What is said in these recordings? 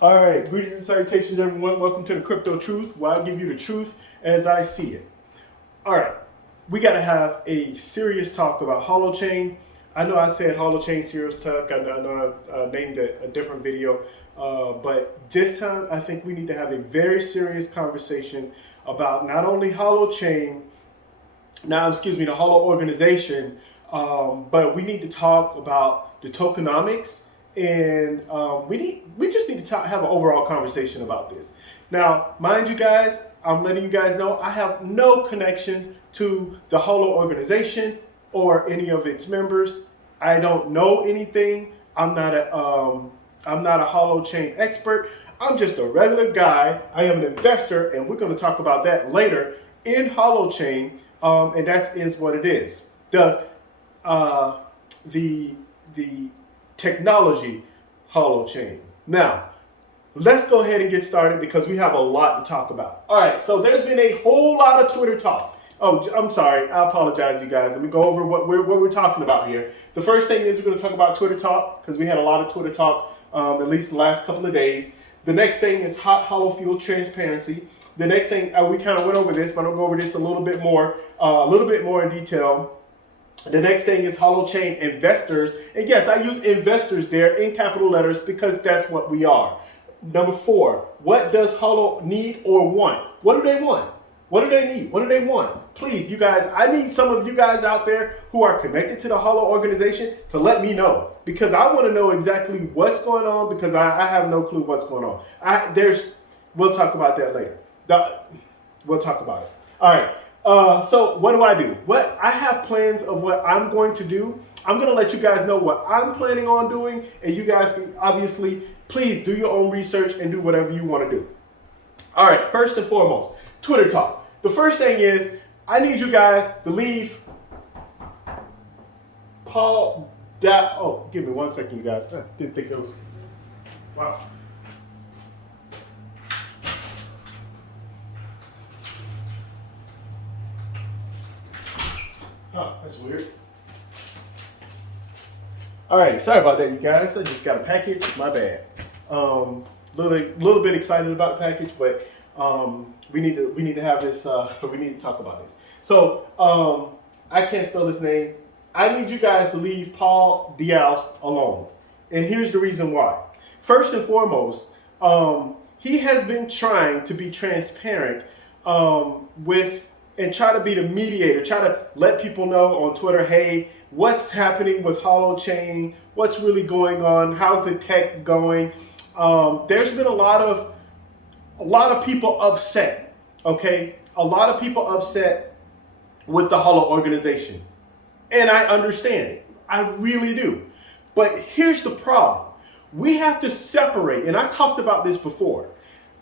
All right, greetings and salutations, everyone. Welcome to the Crypto Truth, where I give you the truth as I see it. All right, we got to have a serious talk about Holochain. I know I said Holochain serious talk. I know I named it a different video, but this time I think we need to have a very serious conversation about not only Holochain, the Holo organization, but we need to talk about the tokenomics. And we just need to have an overall conversation about this. Now, mind you guys, I'm letting you guys know I have no connections to the Holo organization or any of its members. I don't know anything. I'm not a Holochain expert. I'm just a regular guy. I am an investor, and we're going to talk about that later in Holochain, and that is what it is. The technology Holochain. Now, let's go ahead and get started because we have a lot to talk about. All right, so there's been a whole lot of Twitter talk. Oh, I'm sorry. I apologize, you guys. Let me go over what we're talking about here. The first thing is we're going to talk about Twitter talk because we had a lot of Twitter talk, at least the last couple of days. The next thing is hot hollow fuel transparency. The next thing, we kind of went over this, but I'll go over this a little bit more in detail. The next thing is Holochain investors. And yes, I use investors there in capital letters because that's what we are. Number 4, what does Holo need or want? What do they want? What do they need? What do they want? Please, you guys, I need some of you guys out there who are connected to the Holo organization to let me know because I want to know exactly what's going on because I have no clue what's going on. We'll talk about that later. We'll talk about it. All right. So what do? I have plans of what I'm going to do. I'm going to let you guys know what I'm planning on doing. And you guys can obviously, please do your own research and do whatever you want to do. All right. First and foremost, Twitter talk. The first thing is I need you guys to leave Paul. Oh, give me 1 second, you guys. I didn't think it was. Wow. Oh, that's weird. All right, sorry about that, you guys. I just got a package. My bad. Little bit excited about the package, but we need to have this. We need to talk about this. So I can't spell his name. I need you guys to leave Paul Diaz alone, and here's the reason why. First and foremost, he has been trying to be transparent and try to be the mediator, try to let people know on Twitter, hey, what's happening with Holochain, what's really going on, how's the tech going. There's been a lot of people upset, okay? A lot of people upset with the Holo organization. And I understand it. I really do. But here's the problem. We have to separate, and I talked about this before.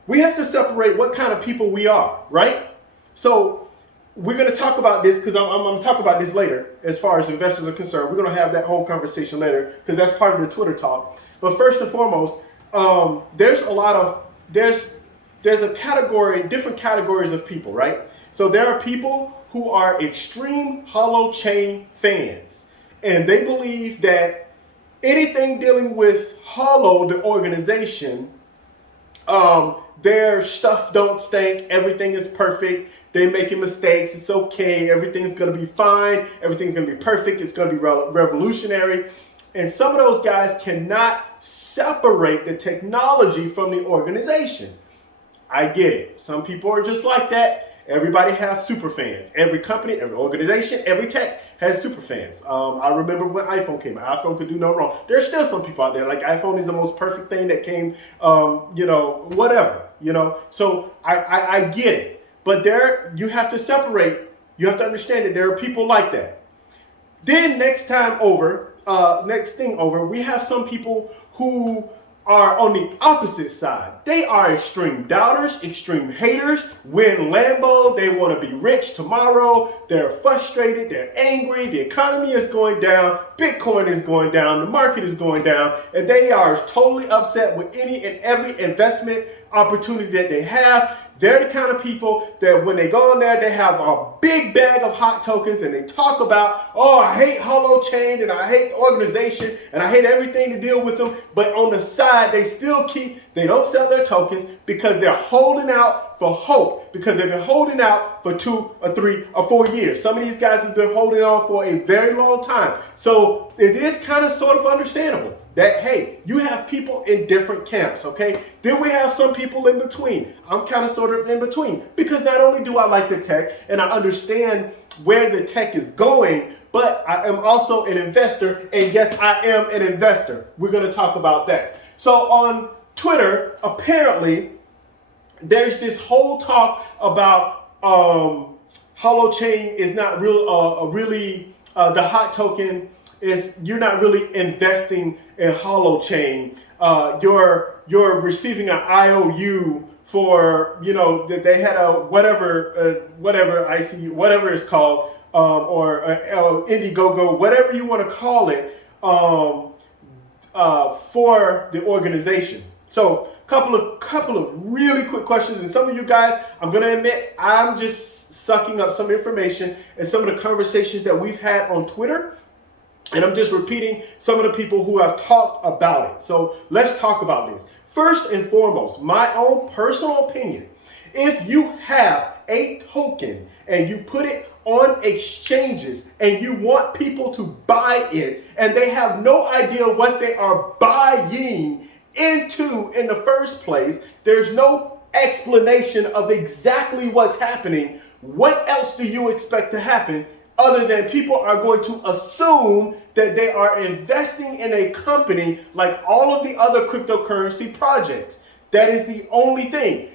We have to separate what kind of people we are, right? So we're going to talk about this because I'm going to talk about this later as far as investors are concerned. We're going to have that whole conversation later because that's part of the Twitter talk. But first and foremost, there's a category, different categories of people, right? So there are people who are extreme Holochain fans, and they believe that anything dealing with Holo, the organization, their stuff don't stink, everything is perfect, they're making mistakes, it's okay, everything's going to be fine, everything's going to be perfect, it's going to be revolutionary. And some of those guys cannot separate the technology from the organization. I get it. Some people are just like that. Everybody has super fans. Every company, every organization, every tech has super fans. I remember when iPhone came out. iPhone could do no wrong. There's still some people out there like iPhone is the most perfect thing that came, whatever, So I get it. But you have to separate. You have to understand that there are people like that. Then next thing over, we have some people who are on the opposite side. They are extreme doubters, extreme haters, win Lambo, they want to be rich tomorrow, they're frustrated, they're angry, the economy is going down, Bitcoin is going down, the market is going down, and they are totally upset with any and every investment opportunity that they have. They're the kind of people that when they go in there, they have a big bag of hot tokens and they talk about, oh, I hate Holochain and I hate the organization and I hate everything to deal with them. But on the side, they don't sell their tokens because they're holding out for hope, because they've been holding out for 2 or 3 or 4 years. Some of these guys have been holding on for a very long time. So it is kind of sort of understandable that, hey, you have people in different camps, okay? Then we have some people in between. I'm kind of sort of in between because not only do I like the tech and I understand where the tech is going, but I am also an investor. And yes, I am an investor. We're going to talk about that. So on Twitter, apparently, there's this whole talk about Holochain is not really the hot token is you're not really investing in Holochain. You're receiving an IOU for, you know, that they had a whatever ICU, whatever it's called, or Indiegogo, whatever you want to call it, for the organization. So couple of really quick questions, and some of you guys, I'm gonna admit, I'm just sucking up some information and some of the conversations that we've had on Twitter, and I'm just repeating some of the people who have talked about it. So let's talk about this. First and foremost, my own personal opinion, if you have a token and you put it on exchanges and you want people to buy it and they have no idea what they are buying into in the first place, there's no explanation of exactly what's happening. What else do you expect to happen other than people are going to assume that they are investing in a company like all of the other cryptocurrency projects? That is the only thing.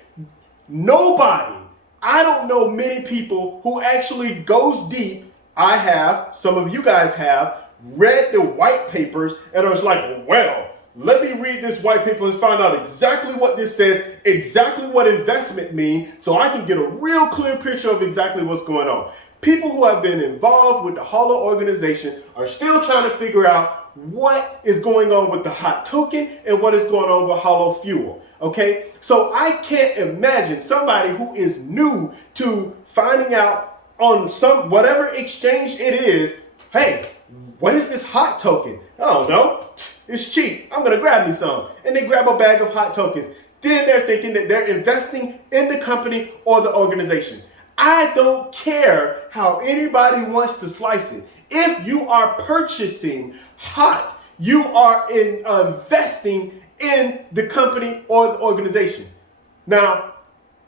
Nobody, I don't know many people who actually goes deep. I have, some of you guys have, read the white papers and was like, well, let me read this white paper and find out exactly what this says, exactly what investment means, so I can get a real clear picture of exactly what's going on. People who have been involved with the Holo organization are still trying to figure out what is going on with the hot token and what is going on with Holo Fuel. Okay, so I can't imagine somebody who is new to finding out on some whatever exchange it is, hey, what is this hot token? I don't know. It's cheap. I'm going to grab me some. And they grab a bag of hot tokens. Then they're thinking that they're investing in the company or the organization. I don't care how anybody wants to slice it. If you are purchasing hot, you are investing in the company or the organization. Now,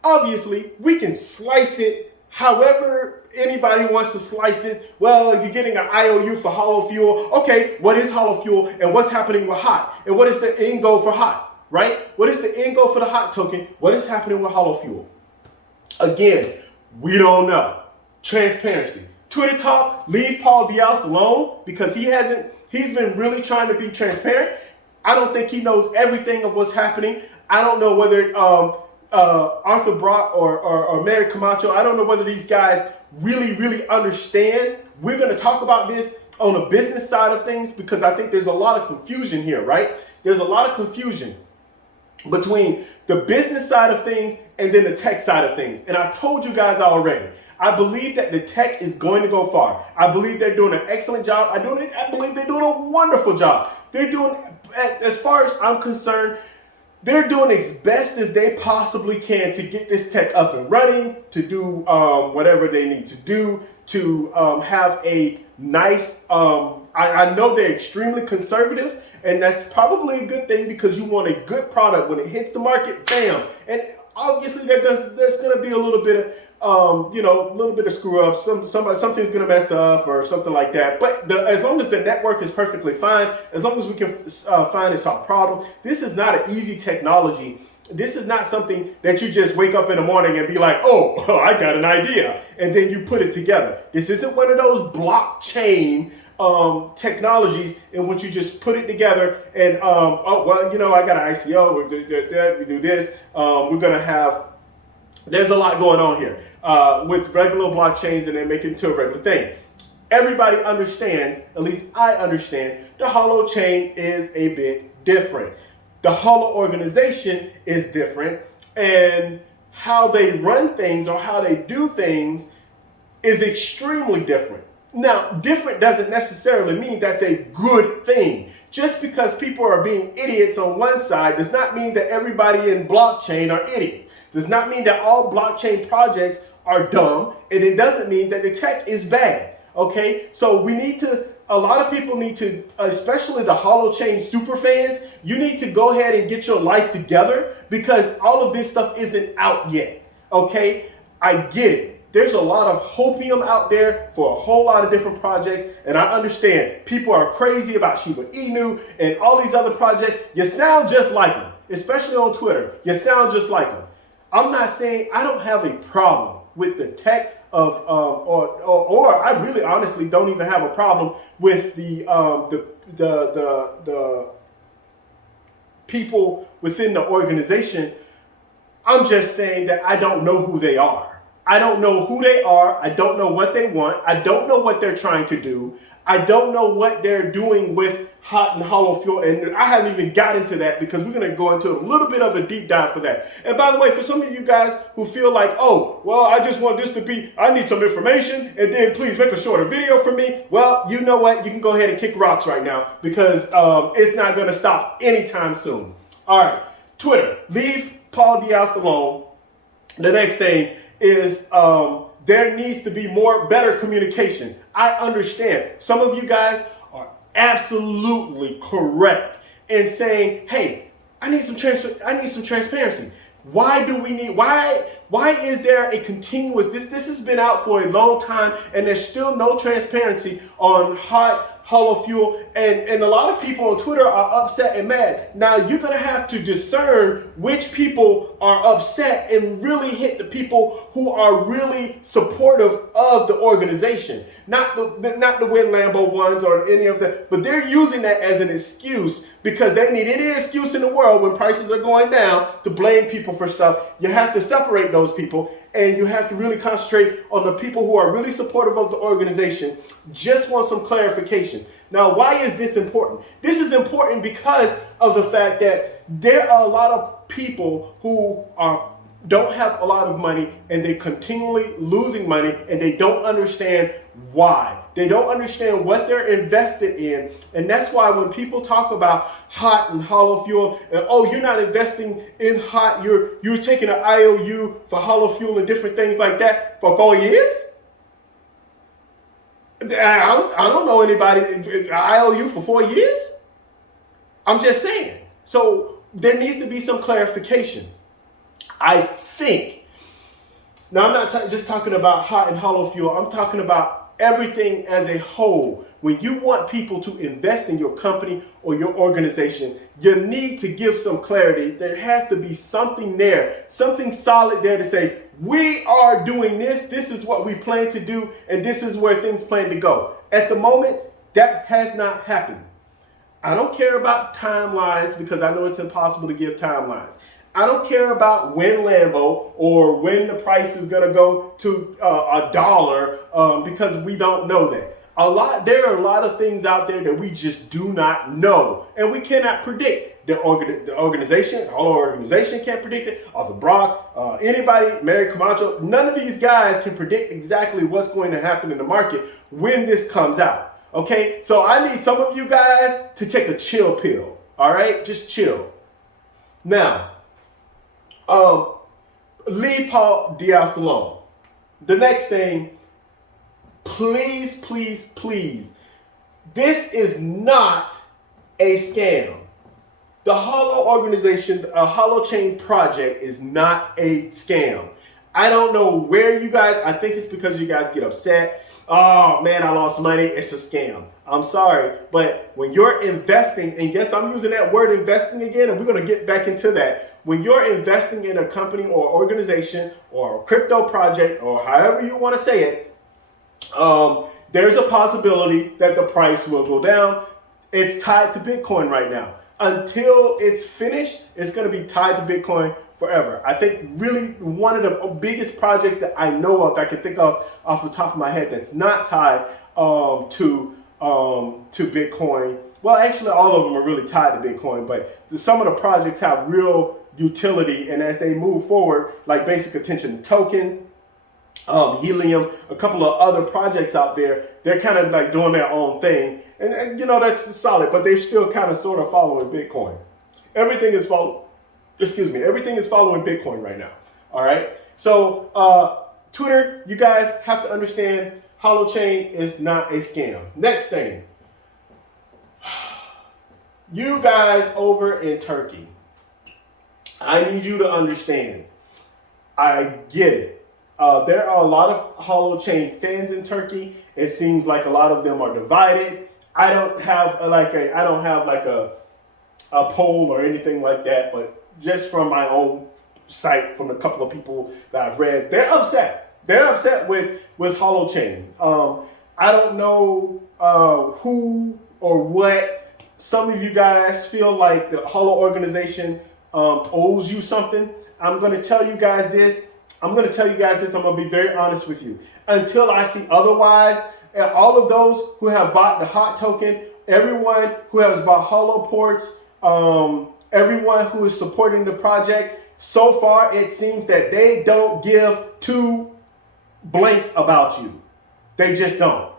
obviously, we can slice it however anybody wants to slice it. Well, you're getting an IOU for Holo Fuel. Okay, what is Holo Fuel and what's happening with hot? And what is the end goal for hot, right? What is the end goal for the hot token? What is happening with Holo Fuel? Again, we don't know. Transparency. Twitter talk, leave Paul Diaz alone because he's been really trying to be transparent. I don't think he knows everything of what's happening. I don't know whether Arthur Brock or Mary Camacho, I don't know whether these guys really understand. We're going to talk about this on the business side of things because I think there's a lot of confusion here, right? There's a lot of confusion between the business side of things and then the tech side of things. And I've told you guys already, I believe that the tech is going to go far. I believe they're doing an excellent job. I believe they're doing a wonderful job. They're doing, as far as I'm concerned, they're doing as best as they possibly can to get this tech up and running, to do whatever they need to do, to have a nice, I know they're extremely conservative, and that's probably a good thing because you want a good product. When it hits the market, bam. And obviously there's going to be a little bit of, a little bit of screw up. Something's going to mess up or something like that. But as long as the network is perfectly fine, as long as we can find and solve problems, this is not an easy technology. This is not something that you just wake up in the morning and be like, oh, I got an idea. And then you put it together. This isn't one of those blockchain technologies in which you just put it together and, I got an ICO, we do this. We're going to have, there's a lot going on here with regular blockchains and then make it into a regular thing. Everybody understands, at least I understand, the Holochain is a bit different. The Holo organization is different, and how they run things or how they do things is extremely different. Now, different doesn't necessarily mean that's a good thing. Just because people are being idiots on one side does not mean that everybody in blockchain are idiots. Does not mean that all blockchain projects are dumb, and it doesn't mean that the tech is bad. Okay, so we need to, a lot of people need to, especially the Holochain super fans, you need to go ahead and get your life together because all of this stuff isn't out yet. Okay, I get it. There's a lot of hopium out there for a whole lot of different projects, and I understand people are crazy about Shiba Inu and all these other projects. You sound just like them, especially on Twitter. You sound just like them. I'm not saying I don't have a problem with the tech of, or I really honestly don't even have a problem with the people within the organization. I'm just saying that I don't know who they are. I don't know who they are. I don't know what they want. I don't know what they're trying to do. I don't know what they're doing with hot and hollow fuel. And I haven't even got into that because we're going to go into a little bit of a deep dive for that. And by the way, for some of you guys who feel like, oh, well, I just want this to be, I need some information and then please make a shorter video for me. Well, you know what? You can go ahead and kick rocks right now because it's not going to stop anytime soon. All right. Twitter, leave Paul Diaz alone. The next thing is there needs to be better communication. I understand some of you guys are absolutely correct in saying, hey, I need some transparency. Why do we need, why is there a continuous, this has been out for a long time and there's still no transparency on hot hollow fuel, and a lot of people on Twitter are upset and mad. Now you're gonna have to discern which people are upset and really hit the people who are really supportive of the organization. Not the Win Lambo ones or any of that, but they're using that as an excuse because they need any excuse in the world when prices are going down to blame people for stuff. You have to separate those people and you have to really concentrate on the people who are really supportive of the organization. Just want some clarification. Now, why is this important? This is important because of the fact that there are a lot of people who don't have a lot of money and they're continually losing money and they don't understand why. They don't understand what they're invested in. And that's why when people talk about hot and hollow fuel, and oh, you're not investing in hot, you're taking an IOU for hollow fuel and different things like that for 4 years? I don't know anybody, IOU for 4 years? I'm just saying. So there needs to be some clarification. I think, now I'm not just talking about hot and hollow fuel, I'm talking about everything as a whole. When you want people to invest in your company or your organization, you need to give some clarity. There has to be something there, something solid there to say, we are doing this, this is what we plan to do, and this is where things plan to go. At the moment, that has not happened. I don't care about timelines because I know it's impossible to give timelines. I don't care about when Lambo or when the price is going to go to $1 because we don't know that. There are a lot of things out there that we just do not know, and we cannot predict. The organization, the whole organization can't predict it. Arthur Brock, anybody, Mary Camacho, none of these guys can predict exactly what's going to happen in the market when this comes out. Okay, so I need some of you guys to take a chill pill. All right, just chill. Now, leave Paul Diaz alone. The next thing, please, please, please, this is not a scam. The Holo organization, a Holochain project is not a scam. I don't know where you guys, I think it's because you guys get upset. Oh man, I lost money, it's a scam. I'm sorry, but when you're investing, and yes, I'm using that word investing again, and we're going to get back into that. When you're investing in a company or organization or a crypto project or however you want to say it, there's a possibility that the price will go down. It's tied to Bitcoin right now. Until it's finished, it's going to be tied to Bitcoin forever. I think really one of the biggest projects that I know of, that I can think of off the top of my head, that's not tied to Bitcoin. Well, actually, all of them are really tied to Bitcoin, but some of the projects have real utility. And as they move forward, like Basic Attention Token, Helium, a couple of other projects out there, they're kind of like doing their own thing. And you know, that's solid, but they're still kind of sort of following Bitcoin. Everything is everything is following Bitcoin right now. All right. So Twitter, you guys have to understand, Holochain is not a scam. Next thing, you guys over in Turkey, I need you to understand. I get it. There are a lot of Holochain fans in Turkey. It seems like a lot of them are divided. I don't have a poll or anything like that, but just from my own site, from a couple of people that I've read, they're upset. They're upset with Holochain. I don't know who or what. Some of you guys feel like the Holo organization owes you something. I'm going to tell you guys this. I'm going to be very honest with you. Until I see otherwise, all of those who have bought the hot token, everyone who has bought Holo ports, everyone who is supporting the project, so far it seems that they don't give two blanks about you. They just don't.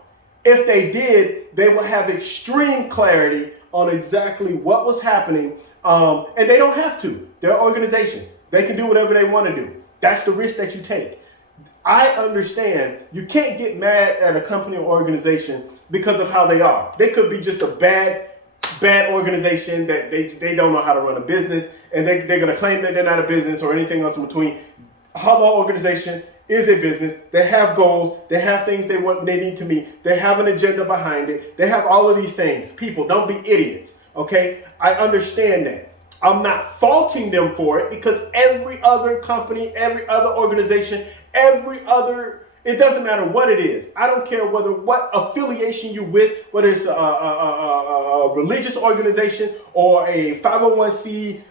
If they did, they would have extreme clarity on exactly what was happening. And they don't have to. They're an organization. They can do whatever they want to do. That's the risk that you take. I understand you can't get mad at a company or organization because of how they are. They could be just a bad organization that they don't know how to run a business, and they're going to claim that they're not a business or anything else in between. Holo organization is a business. They have goals. They have things they need to meet. They have an agenda behind it. They have all of these things. People, don't be idiots, okay? I understand that. I'm not faulting them for it, because every other company, every other organization, it doesn't matter what it is. I don't care what affiliation you're with, whether it's a religious organization or a 501c,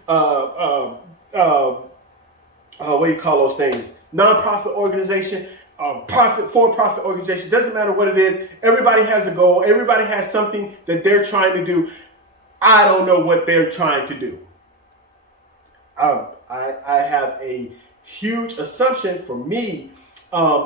what do you call those things? Nonprofit organization, for-profit organization. Doesn't matter what it is. Everybody has a goal. Everybody has something that they're trying to do. I don't know what they're trying to do. I have a huge assumption for me.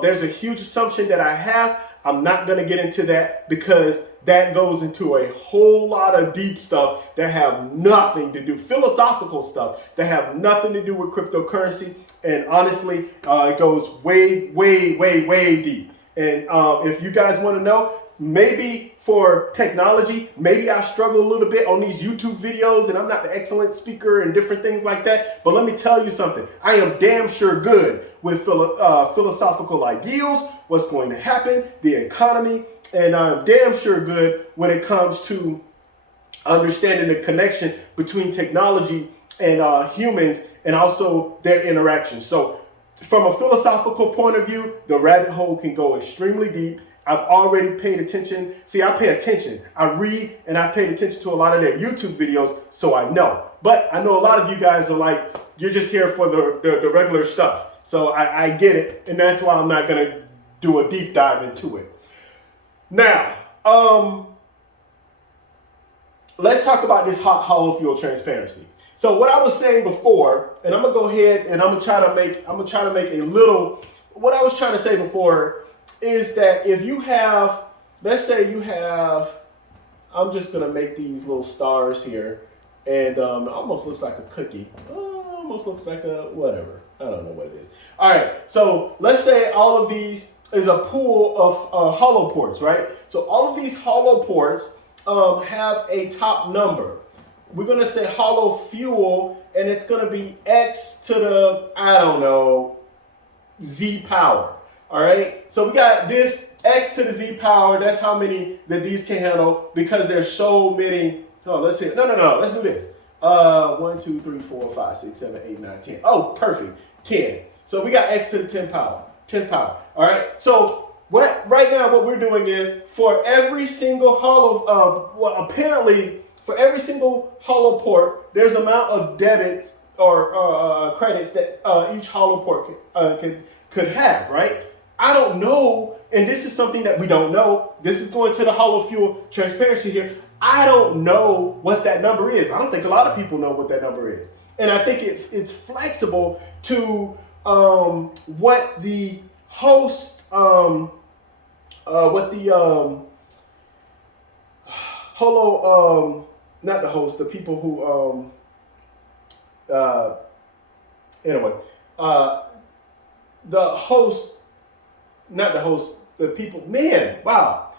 There's a huge assumption that I have. I'm not going to get into that, because that goes into a whole lot of deep stuff that have nothing to do, philosophical stuff that have nothing to do with cryptocurrency. And honestly, it goes way, way, way, way deep. And if you guys want to know, maybe for technology, maybe I struggle a little bit on these YouTube videos, and I'm not the excellent speaker and different things like that. But let me tell you something. I am damn sure good with philosophical ideals, what's going to happen, the economy, and I'm damn sure good when it comes to understanding the connection between technology and humans, and also their interaction. So from a philosophical point of view, the rabbit hole can go extremely deep. I've already paid attention. See, I pay attention. I read, and I've paid attention to a lot of their YouTube videos, so I know. But I know a lot of you guys are like, you're just here for the regular stuff. So I get it, and that's why I'm not going to do a deep dive into it. Now, let's talk about this hot Holo fuel transparency. So what I was saying before, and I'm gonna go ahead and I'm gonna try to make a little. What I was trying to say before is that if you have, let's say you have, I'm just gonna make these little stars here, and it almost looks like a cookie. Almost looks like a whatever. I don't know what it is. All right. So let's say all of these is a pool of Holo ports, right? So all of these Holo ports have a top number. We're going to say Holo fuel, and it's going to be X to the, I don't know, Z power. All right. So we got this X to the Z power. That's how many that these can handle, because there's so many. Oh, let's see. No. Let's do this. 1, 2, 3, 4, 5, 6, 7, 8, 9, 10. Oh, perfect. 10. So we got X to the 10th power. 10th power. All right. So right now what we're doing is, for every single Holo, apparently for every single Holo port, there's amount of debits or credits that each Holo port could have, right? I don't know, and this is something that we don't know. This is going to the Holo fuel transparency here. I don't know what that number is. I don't think a lot of people know what that number is. And I think it's flexible to what the host, Holo, not the host, the people who, anyway, the host, not the host, the people, man, wow.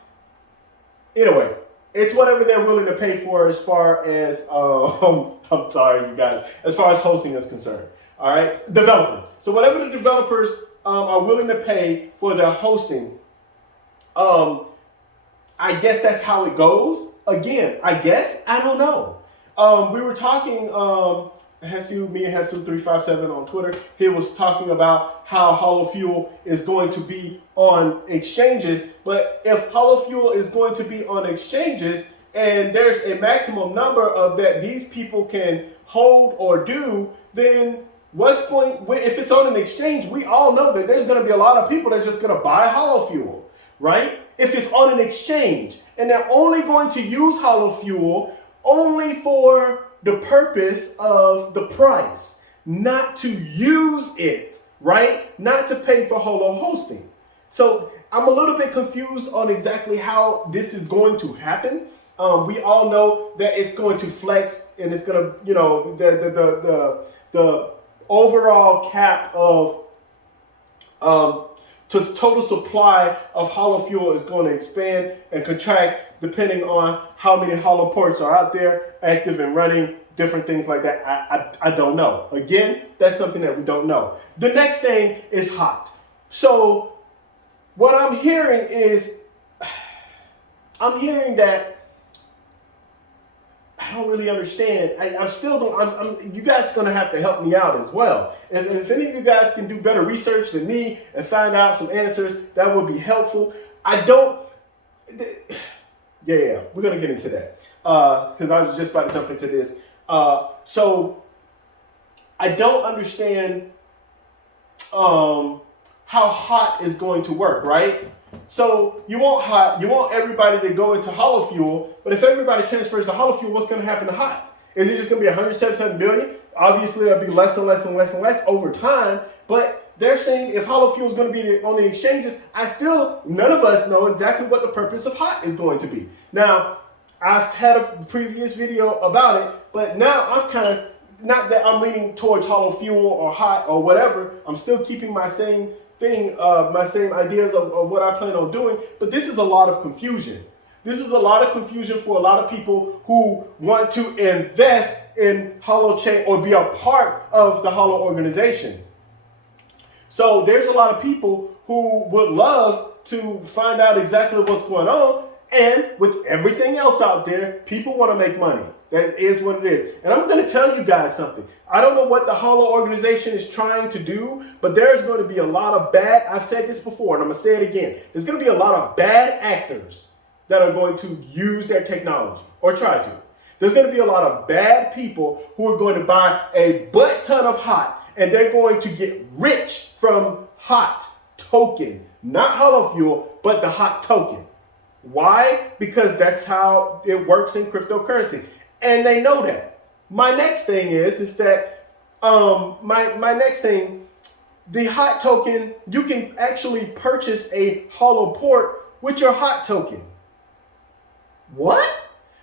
Anyway, it's whatever they're willing to pay for as far as, I'm sorry, you guys, as far as hosting is concerned. All right, developers. So whatever the developers are willing to pay for their hosting, I guess that's how it goes. Again, I guess, I don't know. We were talking, me and Hesu357 on Twitter, he was talking about how HoloFuel is going to be on exchanges. But if HoloFuel is going to be on exchanges and there's a maximum number of that these people can hold or do, then if it's on an exchange, we all know that there's going to be a lot of people that are just going to buy HoloFuel, right? If it's on an exchange and they're only going to use HoloFuel only for the purpose of the price, not to use it, right? Not to pay for Holo hosting. So I'm a little bit confused on exactly how this is going to happen. We all know that it's going to flex and it's going to, the overall cap of total supply of HoloFuel is going to expand and contract depending on how many Holo ports are out there, active and running, different things like that. I don't know. Again, that's something that we don't know. The next thing is hot. So what I'm hearing is, that I don't really understand. I still don't. You guys are going to have to help me out as well. If any of you guys can do better research than me and find out some answers, that would be helpful. Yeah, we're going to get into that because I was just about to jump into this. So I don't understand how hot is going to work, right? So you want everybody to go into HoloFuel, but if everybody transfers to HoloFuel, what's going to happen to hot? Is it just going to be 177 billion? Obviously, it'll be less and less and less and less over time, but they're saying if HoloFuel is going to be on the exchanges, none of us know exactly what the purpose of hot is going to be. Now, I've had a previous video about it, but now I've kind of, not that I'm leaning towards HoloFuel or hot or whatever, I'm still keeping my same thing, my same ideas of what I plan on doing, but this is a lot of confusion. This is a lot of confusion for a lot of people who want to invest in Holochain or be a part of the Holo organization. So there's a lot of people who would love to find out exactly what's going on, and with everything else out there, people want to make money. That is what it is. And I'm going to tell you guys something. I don't know what the Holo organization is trying to do, but there's going to be a lot of I've said this before, and I'm going to say it again. There's going to be a lot of bad actors that are going to use their technology or try to. There's going to be a lot of bad people who are going to buy a butt ton of hot, and they're going to get rich from hot token, not HoloFuel, but the hot token. Why? Because that's how it works in cryptocurrency. And they know that. My next thing is that my next thing, the hot token, you can actually purchase a Holo port with your hot token. What?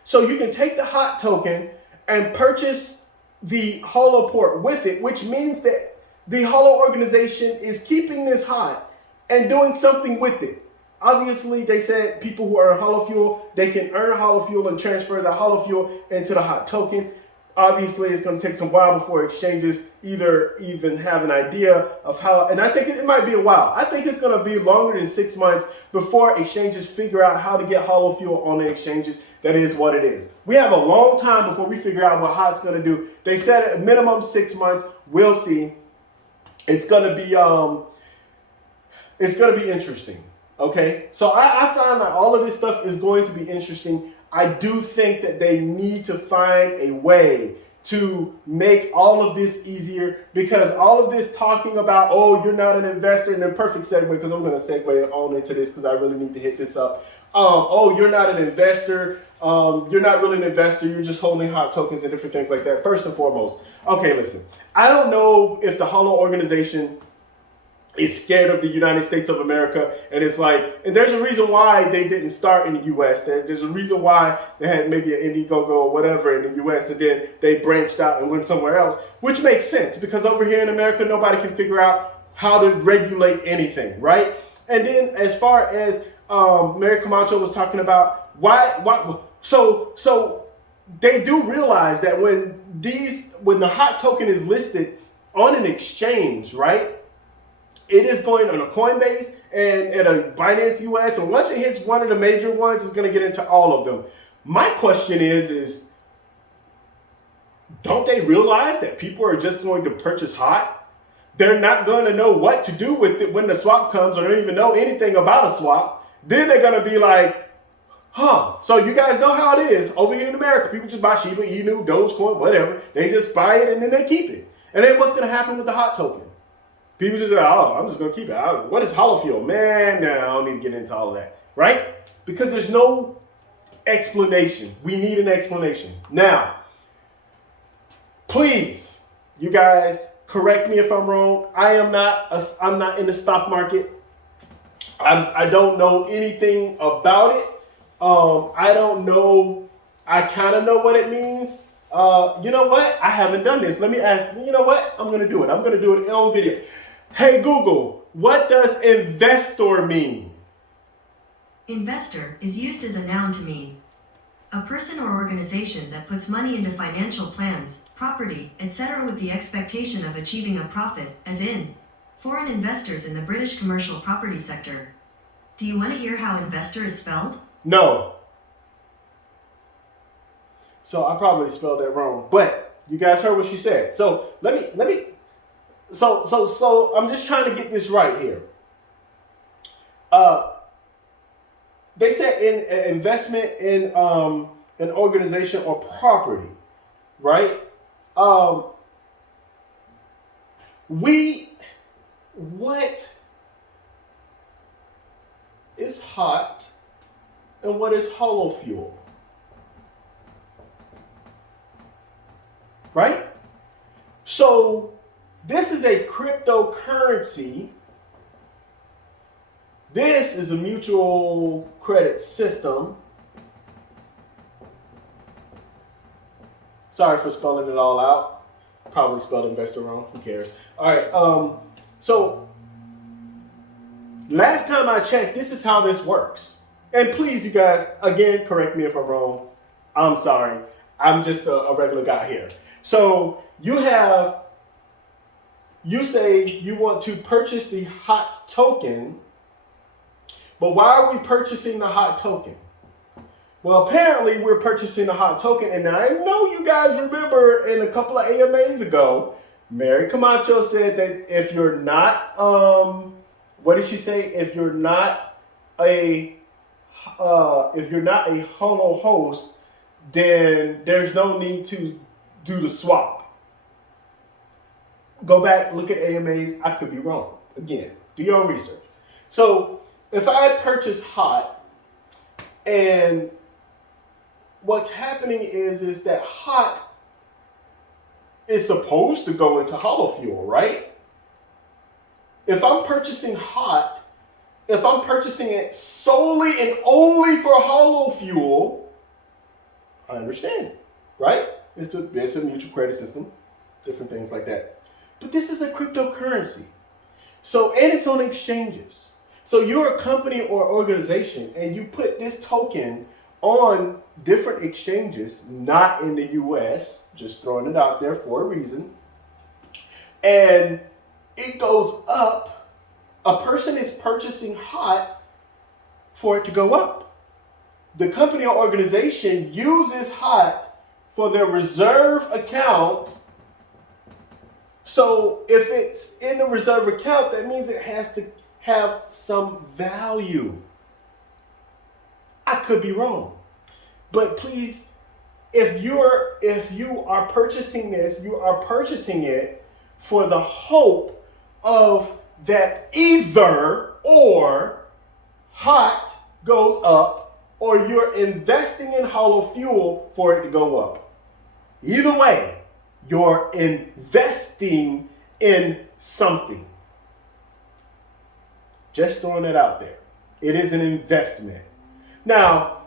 So you can take the hot token and purchase the Holo port with it, which means that the Holo organization is keeping this hot and doing something with it. Obviously, they said people who earn HoloFuel, they can earn HoloFuel and transfer the HoloFuel into the hot token. Obviously, it's going to take some while before exchanges even have an idea of how, and I think it might be a while. I think it's going to be longer than 6 months before exchanges figure out how to get HoloFuel on the exchanges. That is what it is. We have a long time before we figure out what hot's going to do. They said at minimum 6 months. We'll see. It's going to be interesting. Okay, so I found that all of this stuff is going to be interesting. I do think that they need to find a way to make all of this easier, because all of this talking about, oh, you're not an investor, and a perfect segue, because I'm going to segue on into this because I really need to hit this up. oh, you're not an investor. You're not really an investor. You're just holding hot tokens and different things like that. First and foremost, okay, listen. I don't know if the Holo organization is scared of the United States of America, and it's like, and there's a reason why they didn't start in the U.S. There's a reason why they had maybe an Indiegogo or whatever in the U.S. and then they branched out and went somewhere else, which makes sense because over here in America, nobody can figure out how to regulate anything, right? And then as far as Mary Camacho was talking about, so they do realize that when the hot token is listed on an exchange, right? It is going on a Coinbase and at a Binance US, and once it hits one of the major ones, it's going to get into all of them. My question is don't they realize that people are just going to purchase hot? They're not going to know what to do with it when the swap comes, or don't even know anything about a swap. Then they're going to be like, so you guys know how it is over here in America. People just buy Shiba Inu, Dogecoin, whatever. They just buy it and then they keep it. And then what's going to happen with the hot token? People just say, I'm just going to keep it. What is Holofuel? Man, I don't need to get into all of that, right? Because there's no explanation. We need an explanation. Now, please, you guys, correct me if I'm wrong. I'm not in the stock market. I don't know anything about it. I don't know. I kind of know what it means. You know what? I haven't done this. Let me ask. You know what? I'm going to do it. I'm going to do it on video. Hey, Google, what does investor mean? Investor is used as a noun to mean a person or organization that puts money into financial plans, property, etc. with the expectation of achieving a profit, as in foreign investors in the British commercial property sector. Do you want to hear how investor is spelled? No. So I probably spelled that wrong, but you guys heard what she said. So let me. So I'm just trying to get this right here. They said in investment in an organization or property, right? What is hot and what is hollow fuel? Right? So this is a cryptocurrency. This is a mutual credit system. Sorry for spelling it all out. Probably spelled investor wrong. Who cares? All right. So last time I checked, this is how this works. And please, you guys, again, correct me if I'm wrong. I'm sorry. I'm just a regular guy here. So you say you want to purchase the hot token, but why are we purchasing the hot token? Well, apparently we're purchasing the hot token, and I know you guys remember in a couple of AMAs ago, Mary Camacho said that if you're not, what did she say? If you're not a Holo host, then there's no need to do the swap. Go back, look at AMAs. I could be wrong. Again, do your own research. So if I had purchased hot, and what's happening is that hot is supposed to go into hollow fuel, right? If I'm purchasing hot, if I'm purchasing it solely and only for hollow fuel, I understand, right? It's a mutual credit system, different things like that. But this is a cryptocurrency. So, and it's on exchanges. So you're a company or organization and you put this token on different exchanges, not in the US, just throwing it out there for a reason. And it goes up. A person is purchasing hot for it to go up. The company or organization uses hot for their reserve account. So if it's in the reserve account, that means it has to have some value. I could be wrong. But please, if you are purchasing this, you are purchasing it for the hope of that either or hot goes up or you're investing in Holo Fuel for it to go up. Either way, you're investing in something. Just throwing it out there. It is an investment. Now,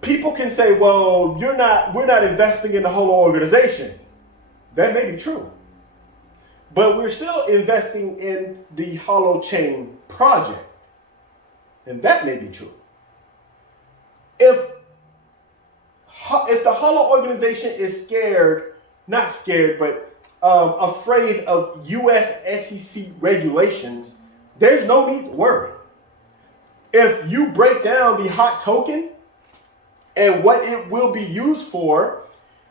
people can say, well, we're not investing in the Holo organization. That may be true. But we're still investing in the Holochain project. And that may be true. If the Holo organization is afraid of US SEC regulations, there's no need to worry. If you break down the hot token and what it will be used for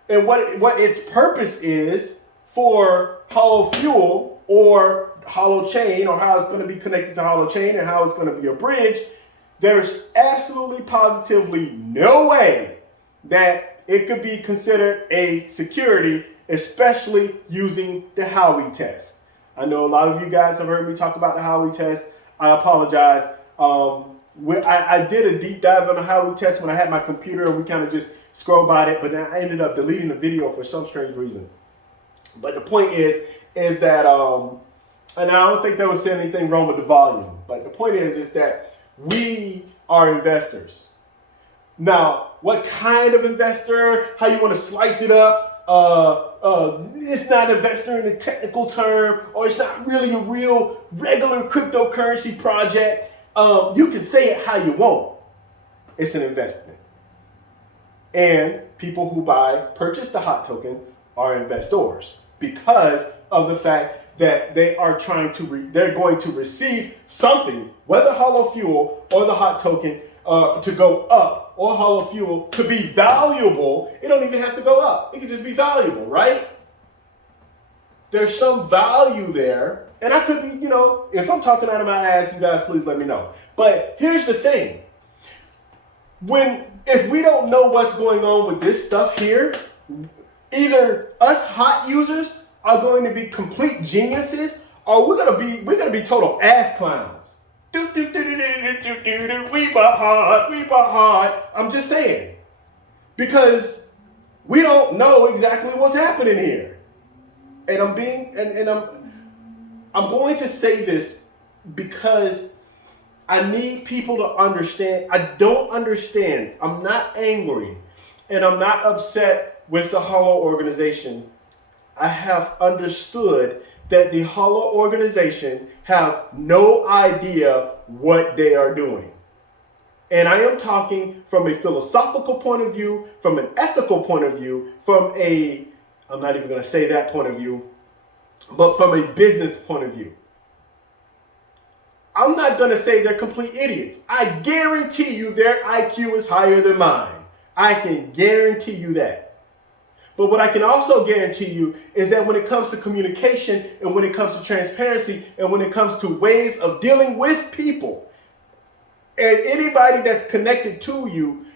and what its purpose is for Holo Fuel or Holochain, or how it's going to be connected to Holochain and how it's going to be a bridge, there's absolutely positively no way that it could be considered a security, especially using the Howey test. I know a lot of you guys have heard me talk about the Howey test. I apologize. I did a deep dive on the Howey test when I had my computer and we kind of just scrolled by it, but then I ended up deleting the video for some strange reason. But the point is that, and I don't think there was anything wrong with the volume, but the point is that we are investors. Now, what kind of investor, how you want to slice it up, it's not an investor in a technical term, or it's not really a real regular cryptocurrency project. You can say it how you want. It's an investment. And people who purchase the hot token are investors because of the fact that they are they're going to receive something, whether Holo Fuel or the hot token, to go up, or Holo Fuel to be valuable. It don't even have to go up. It can just be valuable, right? There's some value there. And I could be, if I'm talking out of my ass, you guys please let me know. But here's the thing. If we don't know what's going on with this stuff here, either us hot users are going to be complete geniuses, or we're gonna be total ass clowns. We bought hard. I'm just saying, because we don't know exactly what's happening here, and I'm going to say this because I need people to understand. I don't understand. I'm not angry, and I'm not upset with the Holo organization. I have understood that the Holo organization have no idea what they are doing. And I am talking from a philosophical point of view, from an ethical point of view, I'm not even going to say that point of view, but from a business point of view. I'm not going to say they're complete idiots. I guarantee you their IQ is higher than mine. I can guarantee you that. But what I can also guarantee you is that when it comes to communication and when it comes to transparency and when it comes to ways of dealing with people and anybody that's connected to you,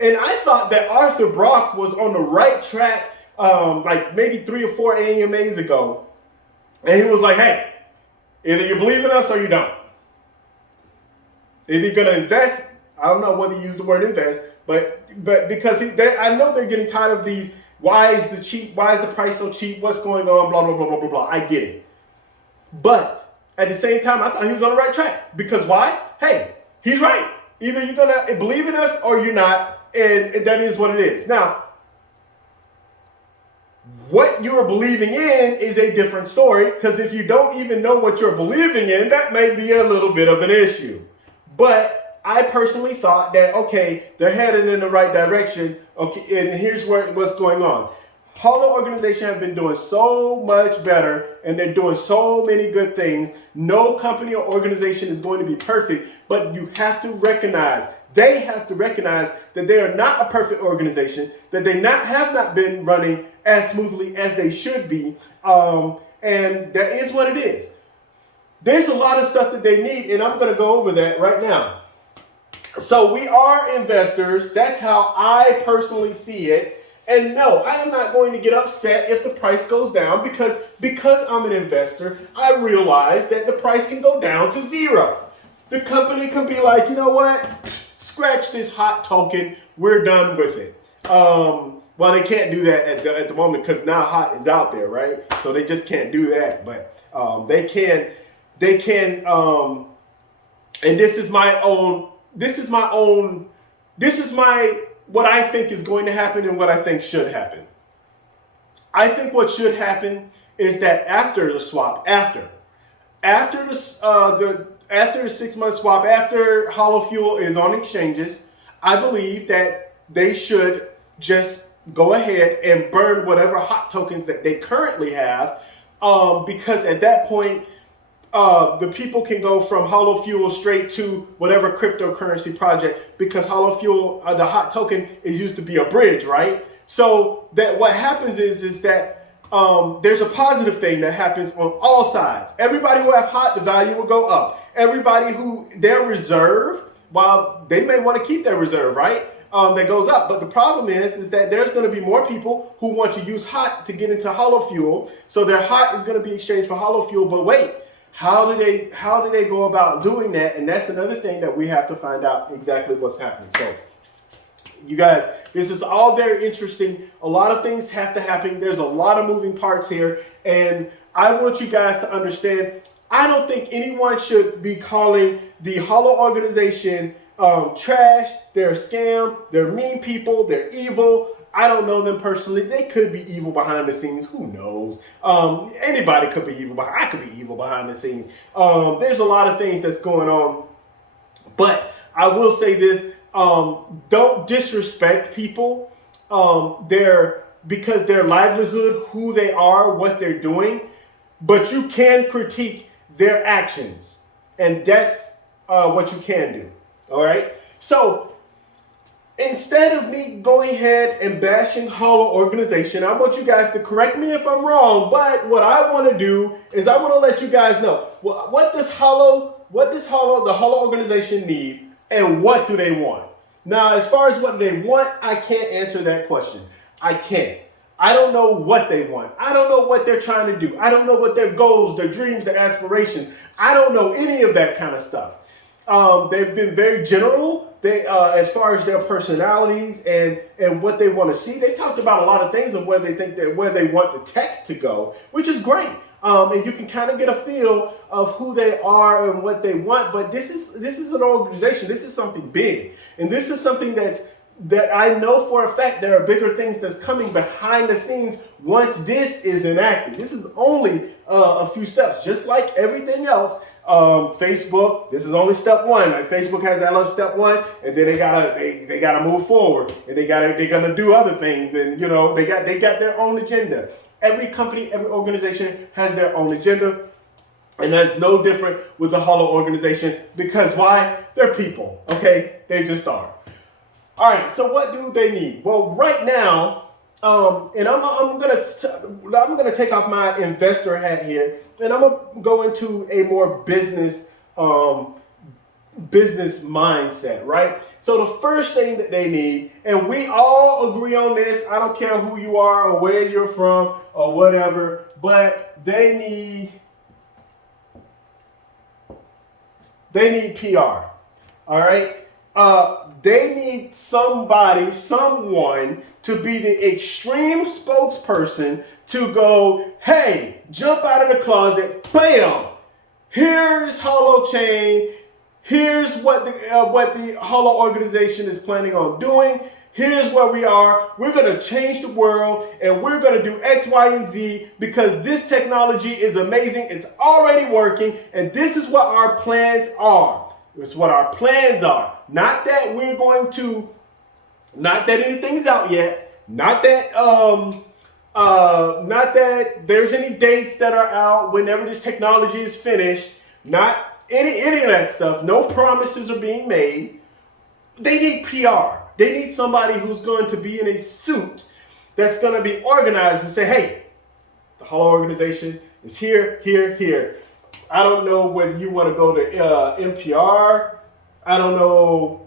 and I thought that Arthur Brock was on the right track like maybe 3 or 4 AMAs ago. And he was like, hey, either you believe in us or you don't. Either you're going to invest. I don't know whether you use the word invest, but because I know they're getting tired of these. Why is the price so cheap? What's going on? Blah, blah, blah, blah, blah, blah. I get it. But at the same time, I thought he was on the right track. Because why? Hey, he's right. Either you're going to believe in us or you're not. And that is what it is. Now, what you're believing in is a different story. Because if you don't even know what you're believing in, that may be a little bit of an issue. But I personally thought that, okay, they're headed in the right direction. Okay, and here's what's going on. Holo organization have been doing so much better, and they're doing so many good things. No company or organization is going to be perfect, but you have to recognize, they have to recognize that they are not a perfect organization, that they have not been running as smoothly as they should be, and that is what it is. There's a lot of stuff that they need, and I'm going to go over that right now. So we are investors. That's how I personally see it. And no, I am not going to get upset if the price goes down because I'm an investor, I realize that the price can go down to zero. The company can be like, you know what? scratch this hot token. We're done with it. Well, they can't do that at the moment because now hot is out there, right? So they just can't do that. But they can. And this is my what I think is going to happen and what I think should happen. I think what should happen is that after the swap, after the 6-month swap, after Holo Fuel is on exchanges, I believe that they should just go ahead and burn whatever hot tokens that they currently have, because at that point, the people can go from Holo Fuel straight to whatever cryptocurrency project, because Holo Fuel, the hot token, is used to be a bridge, right? So that what happens is that there's a positive thing that happens on all sides. Everybody who have hot, the value will go up. Everybody who their reserve, while they may want to keep their reserve, right? That goes up. But the problem is that there's going to be more people who want to use hot to get into Holo Fuel. So their hot is going to be exchanged for Holo Fuel. But wait, how do they go about doing that? And that's another thing that we have to find out exactly what's happening. So you guys, this is all very interesting. A lot of things have to happen. There's a lot of moving parts here. And I want you guys to understand, I don't think anyone should be calling the Holo organization trash. They're a scam. They're mean people. They're evil. I don't know them personally. They could be evil behind the scenes. Who knows? Anybody could be evil. I could be evil behind the scenes. There's a lot of things that's going on. But I will say this. Don't disrespect people. Because their livelihood, who they are, what they're doing. But you can critique their actions. And that's what you can do. All right? So instead of me going ahead and bashing Holo organization, I want you guys to correct me if I'm wrong. But what I want to do is I want to let you guys know what does the Holo organization need, and what do they want? Now, as far as what they want, I can't answer that question. I can't. I don't know what they want. I don't know what they're trying to do. I don't know what their goals, their dreams, their aspirations. I don't know any of that kind of stuff. They've been very general. As far as their personalities and what they want to see, they've talked about a lot of things of where they want the tech to go, which is great. And you can kind of get a feel of who they are and what they want. But this is an organization. This is something big, and this is something that I know for a fact there are bigger things that's coming behind the scenes once this is enacted. This is only a few steps, just like everything else. Facebook, this is only step one. Like Facebook has that little step one, and then they gotta move forward, and they're gonna do other things, and they got their own agenda. Every company, every organization has their own agenda, and that's no different with the Holo organization, because why? They're people, okay? They just are. All right, so what do they need? Well, right now, and I'm gonna take off my investor hat here, and I'm gonna go into a more business mindset, right? So the first thing that they need, and we all agree on this, I don't care who you are or where you're from or whatever, but they need PR, all right? They need someone to be the extreme spokesperson to go, hey, jump out of the closet, bam! Here's Holochain. Here's what the Holo organization is planning on doing. Here's where we are. We're going to change the world, and we're going to do X, Y, and Z because this technology is amazing. It's already working, and this is what our plans are. It's what our plans are. Not that anything is out yet. Not that there's any dates that are out whenever this technology is finished. Not any of that stuff. No promises are being made. They need PR. They need somebody who's going to be in a suit that's going to be organized and say, hey, the Holo organization is here, here, here. I don't know whether you want to go to NPR. I don't know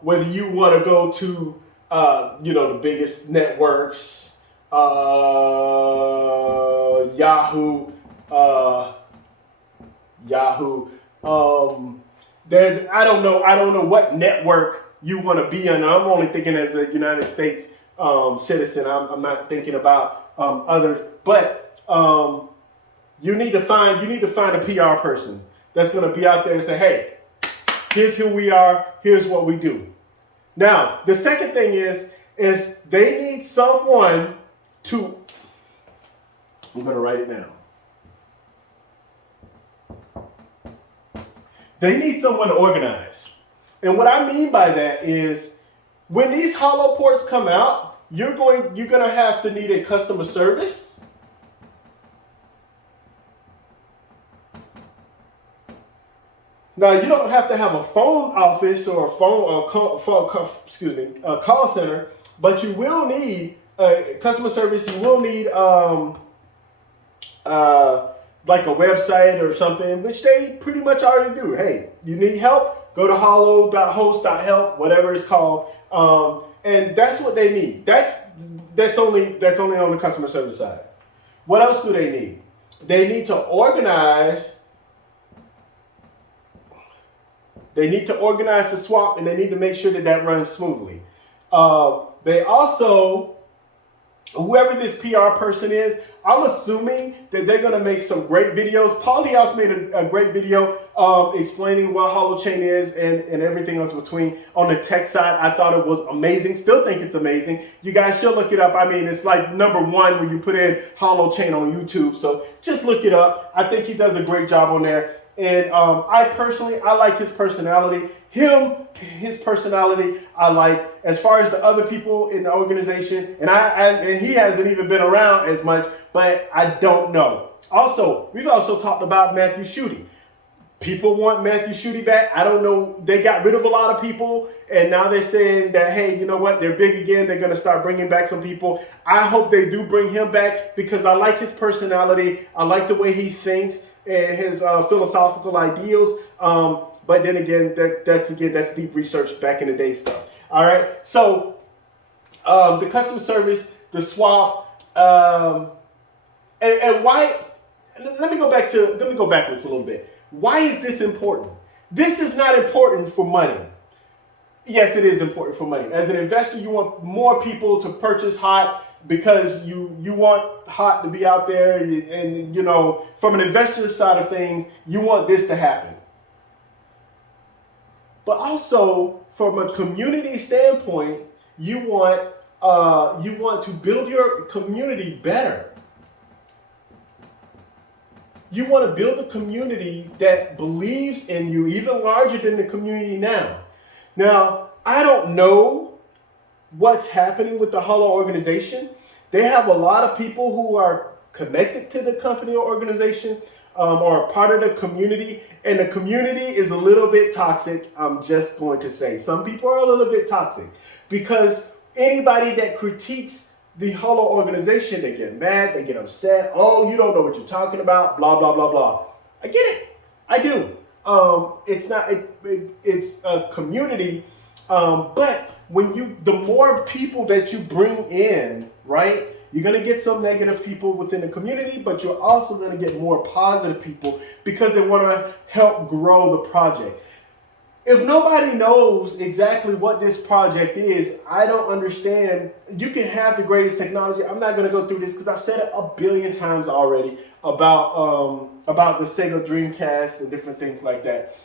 whether you want to go to, the biggest networks, Yahoo. I don't know what network you want to be on. I'm only thinking as a United States citizen. I'm not thinking about others. But you need to find a PR person that's going to be out there and say, hey, here's who we are. Here's what we do. Now, the second thing is they need someone to. I'm going to write it down. They need someone to organize. And what I mean by that is when these Holo ports come out, you're going to have to need a customer service. Now, you don't have to have a phone office or a call center, but you will need customer service. You will need like a website or something, which they pretty much already do. Hey, you need help? Go to holo.host.help, whatever it's called. And that's what they need. That's only on the customer service side. What else do they need? They need to organize. They need to organize the swap, and they need to make sure that runs smoothly. They also, whoever this PR person is, I'm assuming that they're going to make some great videos. Paul House made a great video explaining what Holochain is and everything else between. On the tech side, I thought it was amazing. Still think it's amazing. You guys should look it up. I mean, it's like number 1 when you put in Holochain on YouTube. So just look it up. I think he does a great job on there. And I like his personality. His personality, I like. As far as the other people in the organization, and he hasn't even been around as much, but I don't know. Also, we've also talked about Matthew Schutte. People want Matthew Schutte back. I don't know. They got rid of a lot of people, and now they're saying that, hey, you know what? They're big again. They're going to start bringing back some people. I hope they do bring him back because I like his personality. I like the way he thinks and his philosophical ideals. But then again, that's deep research back in the day stuff. All right. So the customer service, the swap, and why? Let me go backwards a little bit. Why is this important? This is not important for money. Yes, it is important for money. As an investor, you want more people to purchase HOT because you want HOT to be out there, and you know, from an investor side of things, you want this to happen. But also, from a community standpoint, you want to build your community better. You want to build a community that believes in you, even larger than the community now. Now, I don't know what's happening with the Holo organization. They have a lot of people who are connected to the company or organization, or a part of the community, and the community is a little bit toxic. I'm just going to say some people are a little bit toxic because anybody that critiques the Holo organization, they get mad, they get upset. Oh, you don't know what you're talking about, blah, blah, blah, blah. I get it. I do. It's a community, but the more people that you bring in, right, you're going to get some negative people within the community, but you're also going to get more positive people because they want to help grow the project. If nobody knows exactly what this project is, I don't understand. You can have the greatest technology. I'm not going to go through this because I've said it a billion times already about the Sega Dreamcast and different things like that.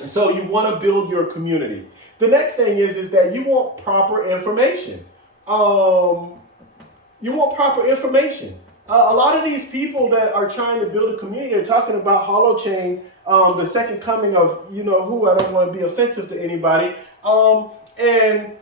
And so you want to build your community. The next thing is that you want proper information. A lot of these people that are trying to build a community are talking about Holochain, the second coming of, you know who, I don't want to be offensive to anybody. And,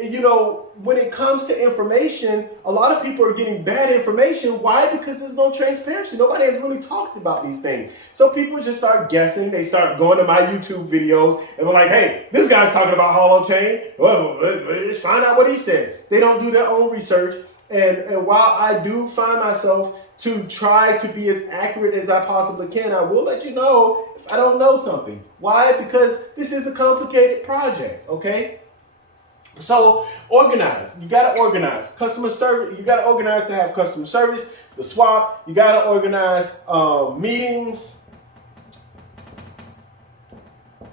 you know, when it comes to information, a lot of people are getting bad information. Why? Because there's no transparency. Nobody has really talked about these things. So people just start guessing. They start going to my YouTube videos and we're like, hey, this guy's talking about Holochain. Well, let's find out what he says. They don't do their own research. And while I do find myself to try to be as accurate as I possibly can, I will let you know if I don't know something. Why? Because this is a complicated project, okay? So organize. You got to organize. Customer service. You got to organize to have customer service. The swap. You got to organize meetings.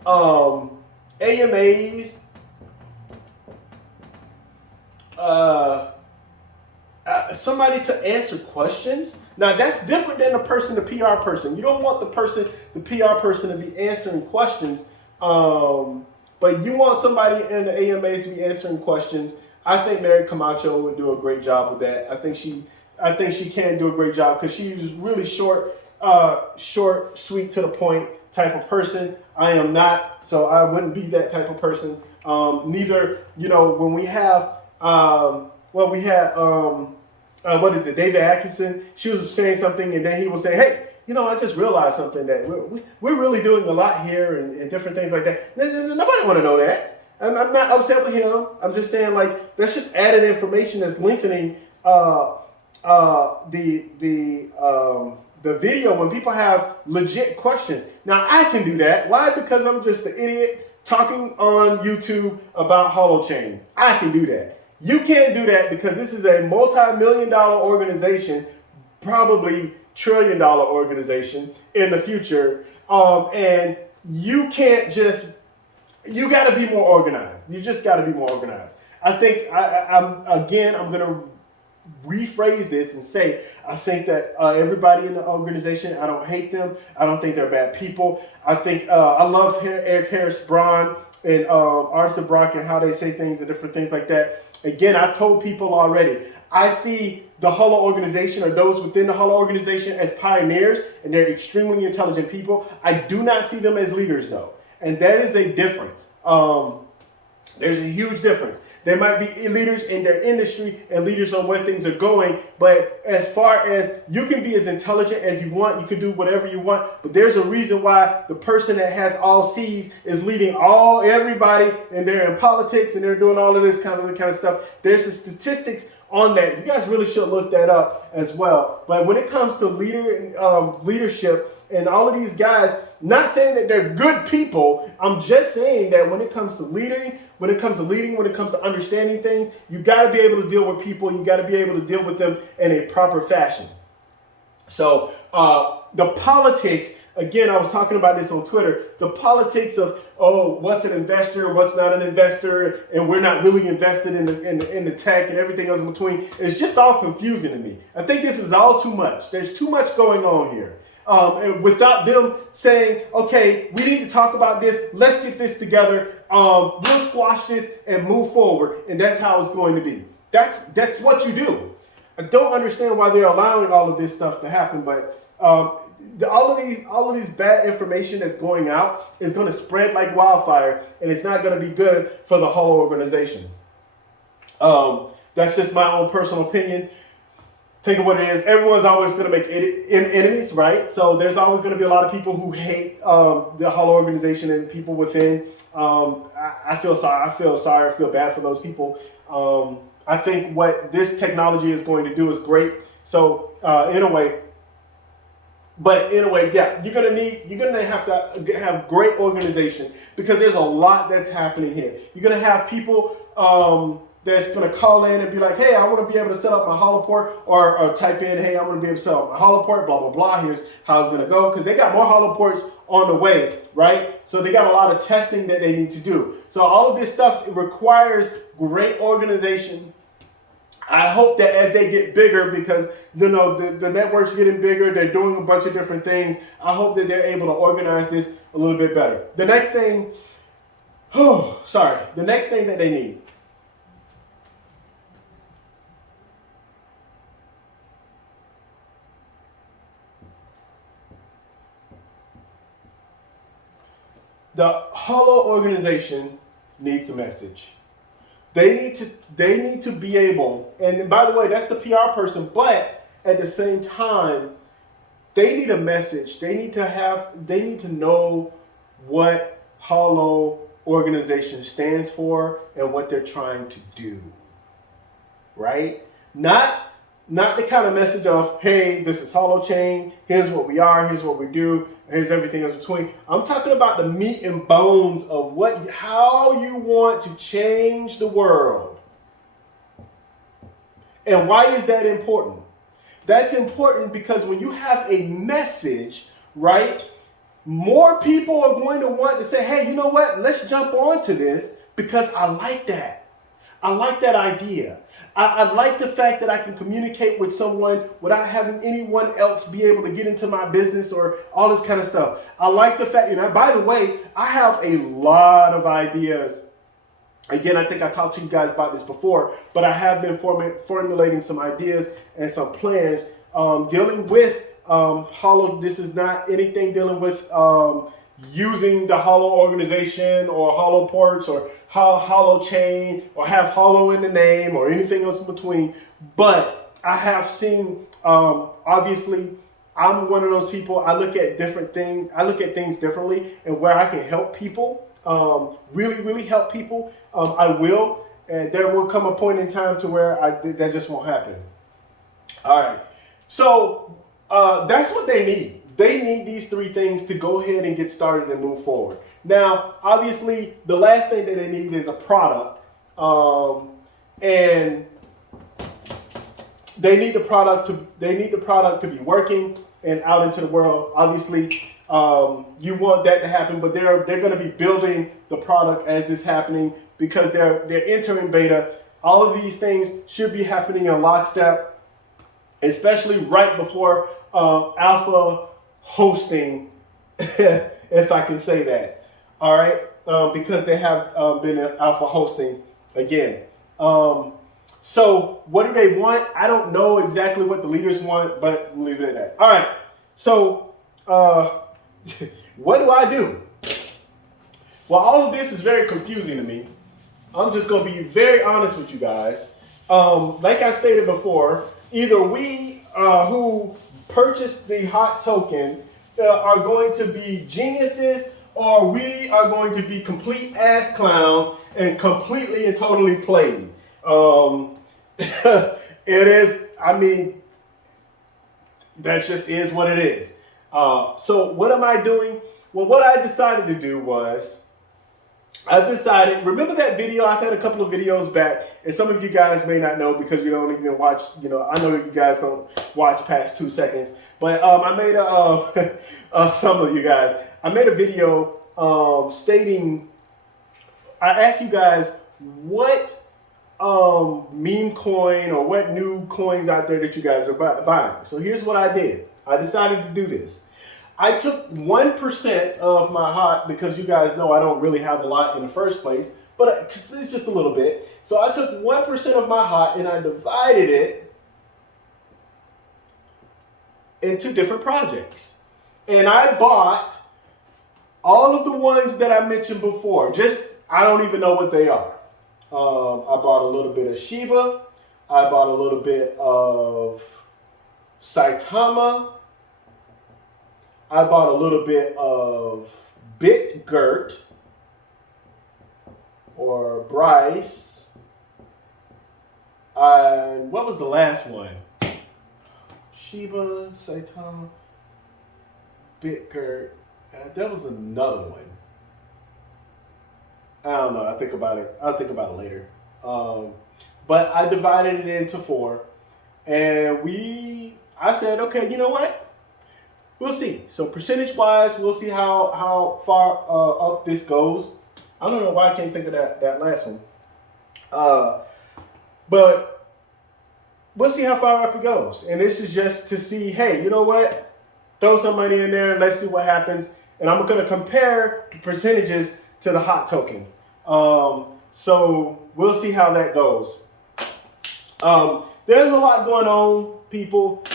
AMAs, somebody to answer questions. Now that's different than the PR person. You don't want the PR person to be answering questions, but you want somebody in the AMAs to be answering questions. I think Mary Camacho would do a great job with that. I think she can do a great job because she's really short, sweet, to the point type of person. I am not, so I wouldn't be that type of person. Neither, when we have, what is it, David Atkinson, she was saying something and then he was saying, hey, I just realized something that we're really doing a lot here and different things like that. Nobody want to know that. I'm not upset with him. I'm just saying, like, that's just added information that's lengthening the video when people have legit questions. Now, I can do that. Why? Because I'm just an idiot talking on YouTube about Holochain. I can do that. You can't do that because this is a multi-million-dollar organization, probably trillion-dollar organization in the future. And you can't just, you got to be more organized. You just got to be more organized. I think, I'm going to rephrase this and say, I think that everybody in the organization, I don't hate them. I don't think they're bad people. I think, I love Eric Harris Braun and Arthur Brock and how they say things and different things like that. Again, I've told people already, I see the Holo organization or those within the Holo organization as pioneers, and they're extremely intelligent people. I do not see them as leaders, though. And that is a difference. There's a huge difference. There might be leaders in their industry and leaders on where things are going. But as far as you can be as intelligent as you want, you can do whatever you want. But there's a reason why the person that has all C's is leading everybody, and they're in politics and they're doing all of this kind of stuff. There's the statistics on that. You guys really should look that up as well. But when it comes to leadership and all of these guys, not saying that they're good people, I'm just saying that when it comes to leading, when it comes to understanding things, you got to be able to deal with people. You got to be able to deal with them in a proper fashion. So the politics, again, I was talking about this on Twitter, the politics of, what's an investor, what's not an investor, and we're not really invested in the tech and everything else in between, is just all confusing to me. I think this is all too much. There's too much going on here. And without them saying, okay, we need to talk about this, let's get this together, we'll squash this and move forward, and that's how it's going to be. That's what you do. I don't understand why they're allowing all of this stuff to happen, but all of these bad information that's going out is going to spread like wildfire, and it's not going to be good for the whole organization. That's just my own personal opinion. Take it what it is. Everyone's always going to make enemies, right? So there's always going to be a lot of people who hate the Holo organization and people within. I feel sorry. I feel bad for those people. I think what this technology is going to do is great. So in a way, yeah, you're gonna have to have great organization because there's a lot that's happening here. You're gonna have people that's going to call in and be like, hey, I want to be able to set up my Holoport, or type in, hey, I want to be able to set up my Holoport, blah, blah, blah. Here's how it's going to go. Because they got more Holoports on the way, right? So they got a lot of testing that they need to do. So all of this stuff, it requires great organization. I hope that as they get bigger, because the network's getting bigger, they're doing a bunch of different things. I hope that they're able to organize this a little bit better. The next thing that they need. The Holo organization needs a message. They need to be able, and by the way, that's the PR person, but at the same time, they need a message. They need to know what Holo organization stands for and what they're trying to do. Right? Not the kind of message of, hey, this is Holochain, here's what we are, here's what we do, here's everything else between. I'm talking about the meat and bones of how you want to change the world. And why is that important? That's important because when you have a message, right, more people are going to want to say, hey, you know what? Let's jump onto this because I like that. I like that idea. I like the fact that I can communicate with someone without having anyone else be able to get into my business or all this kind of stuff. I like the fact, by the way, I have a lot of ideas. Again, I think I talked to you guys about this before, but I have been formulating some ideas and some plans dealing with Holo. This is not anything dealing with using the Holo organization or Holo ports or Holochain or have Holo in the name or anything else in between. But I have seen, obviously, I'm one of those people. I look at different things. I look at things differently, and where I can help people, really, really help people, I will. And there will come a point in time to where that just won't happen. All right. So that's what they need. They need these three things to go ahead and get started and move forward. Now, obviously, the last thing that they need is a product. And they need the product to be working and out into the world. Obviously, you want that to happen, but they're going to be building the product as this happening because they're entering beta. All of these things should be happening in lockstep, especially right before alpha hosting, if I can say that. All right, because they have been in alpha hosting again. So what do they want? I don't know exactly what the leaders want, but we'll leave it at that. All right, so what do I do? Well, all of this is very confusing to me. I'm just going to be very honest with you guys. Like I stated before, either we who purchased the hot token are going to be geniuses, or we are going to be complete ass clowns and completely and totally played. It is, that just is what it is. So what am I doing? Well, what I decided to do was, remember that video? I've had a couple of videos back, and some of you guys may not know because you don't even watch, I know you guys don't watch past 2 seconds, but I made some of you guys, I made a video stating, I asked you guys what meme coin or what new coins out there that you guys are buying. So here's what I did. I decided to do this. I took 1% of my hot, because you guys know I don't really have a lot in the first place, but it's just a little bit. So I took 1% of my hot and I divided it into different projects. And I bought all of the ones that I mentioned before. I don't even know what they are. I bought a little bit of Shiba. I bought a little bit of Saitama. I bought a little bit of BitGert or Bryce. And what was the last one? Shiba, Saitama, BitGert. There was another one. I don't know. I'll think about it later. But I divided it into 4. And I said, okay, you know what? We'll see. So percentage-wise, we'll see how far up this goes. I don't know why I can't think of that last one. But we'll see how far up it goes. And this is just to see, hey, you know what? Throw some money in there and let's see what happens. And I'm going to compare the percentages to the hot token. So we'll see how that goes. There's a lot going on, people.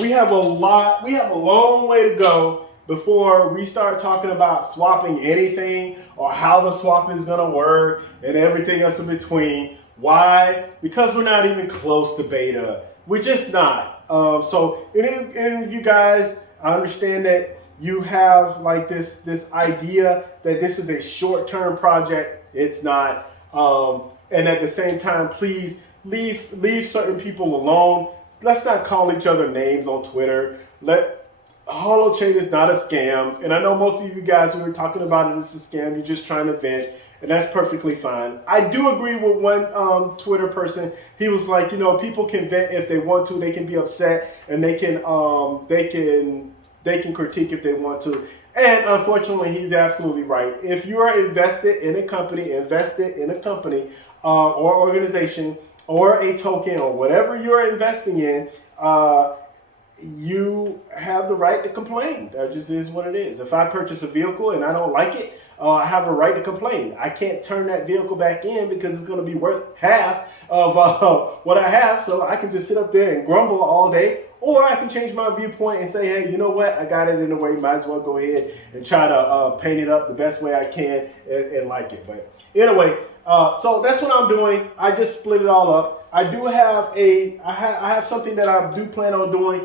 We have a long way to go before we start talking about swapping anything or how the swap is going to work and everything else in between. Why? Because we're not even close to beta. We're just not. So any of you guys, I understand that you have like this idea that this is a short-term project. It's not. And at the same time, please leave certain people alone. Let's not call each other names on Twitter. Holochain is not a scam. And I know most of you guys who are talking about it is a scam. You're just trying to vent. And that's perfectly fine. I do agree with one Twitter person. He was like, people can vent if they want to. They can be upset and they can critique if they want to. And unfortunately, he's absolutely right. If you are invested in a company, or organization or a token or whatever you're investing in, you have the right to complain. That just is what it is. If I purchase a vehicle and I don't like it, I have a right to complain. I can't turn that vehicle back in because it's going to be worth half of what I have. So I can just sit up there and grumble all day, or I can change my viewpoint and say, hey, you know what? I got it in a way. Might as well go ahead and try to paint it up the best way I can and like it. But anyway, so that's what I'm doing. I just split it all up. I do have I have something that I do plan on doing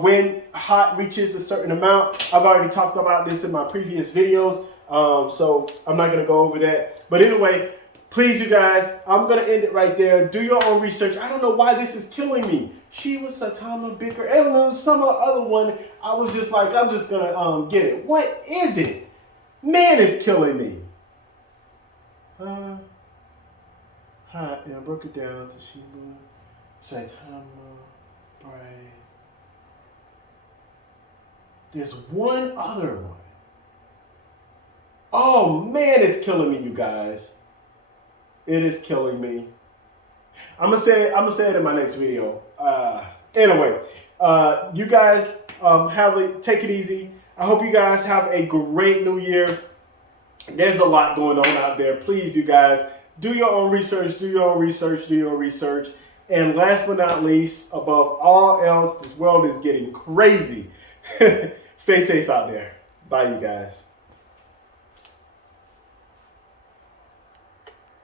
when hot reaches a certain amount. I've already talked about this in my previous videos, so I'm not going to go over that. But anyway, please, you guys, I'm going to end it right there. Do your own research. I don't know why this is killing me. She was Satama Bicker. I don't know, some other one. I was just like, I'm just going to get it. What is it? Man, it's killing me. Hot, and I broke it down to Shiba, Saitama, Bright. There's one other one. Oh man, it's killing me, you guys. It is killing me. I'm gonna say it in my next video. Anyway, you guys take it easy. I hope you guys have a great new year. There's a lot going on out there. Please, you guys, do your own research, do your own research, do your own research. And last but not least, above all else, this world is getting crazy. Stay safe out there. Bye, you guys.